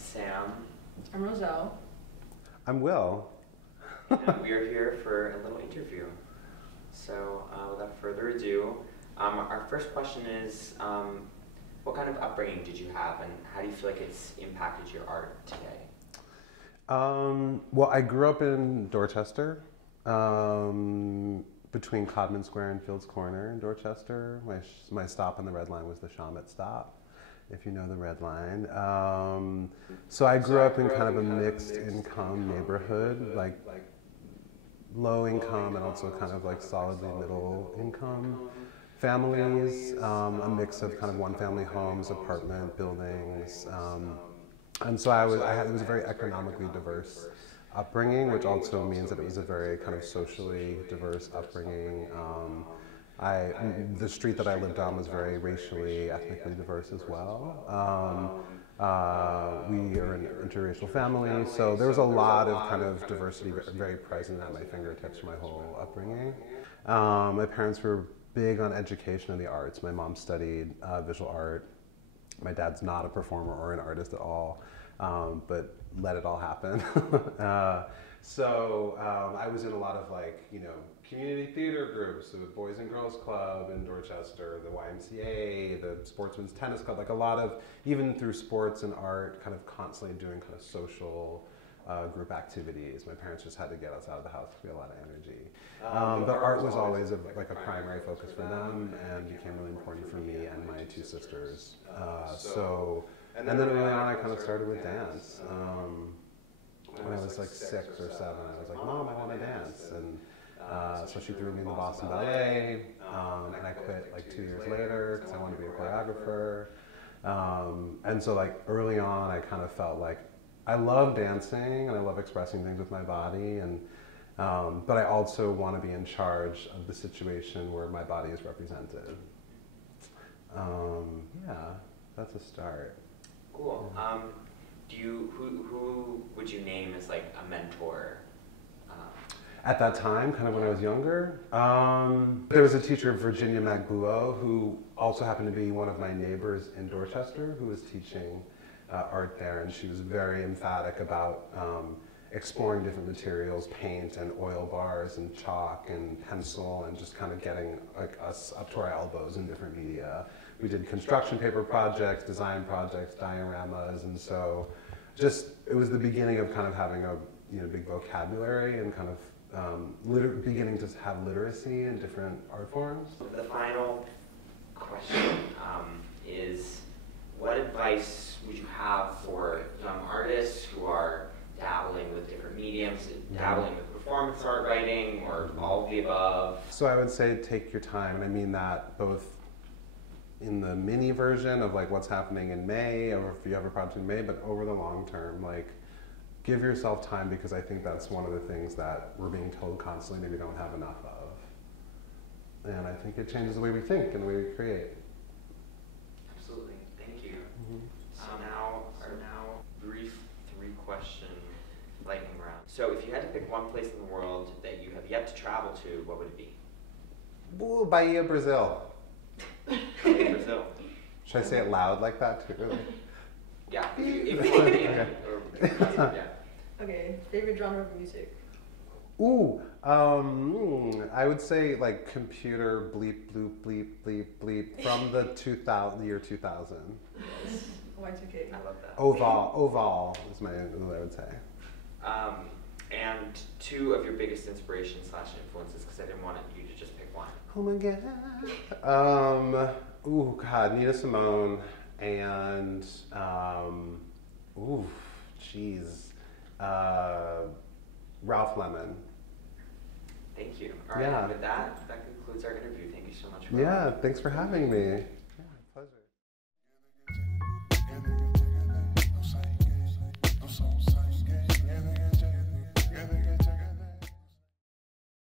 Sam. I'm Roselle. I'm Will. And we are here for a little interview. So without further ado, our first question is, what kind of upbringing did you have, and how do you feel like it's impacted your art today? Well, I grew up in Dorchester, between Codman Square and Fields Corner in Dorchester. My stop on the Red Line was the Shawmut stop, if you know the Red Line. So I grew up in kind of a mixed income neighborhood, like low income and also kind of like solidly middle income families, a mix of kind of one family homes, apartment buildings. And so it was a very economically diverse upbringing, which also means that it was a very kind of socially diverse upbringing. The street that I lived on was very racially, ethnically diverse as well. We are an interracial family, so there was a lot of kind of diversity very present at my fingertips for my whole upbringing. My parents were big on education and the arts. My mom studied visual art. My dad's not a performer or an artist at all, but let it all happen. So I was in a lot of community theater groups, the Boys and Girls Club in Dorchester, the YMCA, the Sportsman's Tennis Club, like a lot of, even through sports and art, kind of constantly doing kind of social group activities. My parents just had to get us out of the house because we had a lot of energy. But art was always a primary focus for them and became really important for me and my two sisters. And then early on I kind of started with dance. When I was like 6 or 7, I was like, Mom, I want to dance. And so she threw me in the Boston Ballet, and I quit like 2 years later because I wanted to be a choreographer. And so like early on I kind of felt like I love dancing and I love expressing things with my body, and but I also want to be in charge of the situation where my body is represented. Yeah, that's a start. Cool. Who would you name as like a mentor? At that time, kind of when I was younger, there was a teacher, Virginia Magbuo, who also happened to be one of my neighbors in Dorchester, who was teaching art there, and she was very emphatic about exploring different materials, paint and oil bars and chalk and pencil, and just kind of getting us up to our elbows in different media. We did construction paper projects, design projects, dioramas, and so it was the beginning of kind of having a big vocabulary and kind of beginning to have literacy in different art forms. The final question is, what advice would you have for young artists who are dabbling with different mediums, dabbling with performance art writing, or all of the above? So I would say take your time, and I mean that both in the mini version of like what's happening in May, or if you have a project in May, but over the long term, like give yourself time, because I think that's one of the things that we're being told constantly that we don't have enough of. And I think it changes the way we think and the way we create. Absolutely, thank you. So now brief 3-question lightning round. So if you had to pick one place in the world that you have yet to travel to, what would it be? Ooh, Bahia, Brazil. Bahia, Brazil. Should I say it loud like that too? Yeah. Okay. Okay, favorite genre of music? Ooh, I would say like computer bleep, bloop, bleep, bleep, bleep from the year 2000. Yes. Y2K. I love that. Oval is what I would say. And 2 of your biggest inspirations/influences, because I didn't want you to just pick one. Oh my God. Ooh, God, Nina Simone and, Ralph Lemon. Thank you. All right, Yeah. and with that concludes our interview. Thank you so much. Yeah, thanks for having me.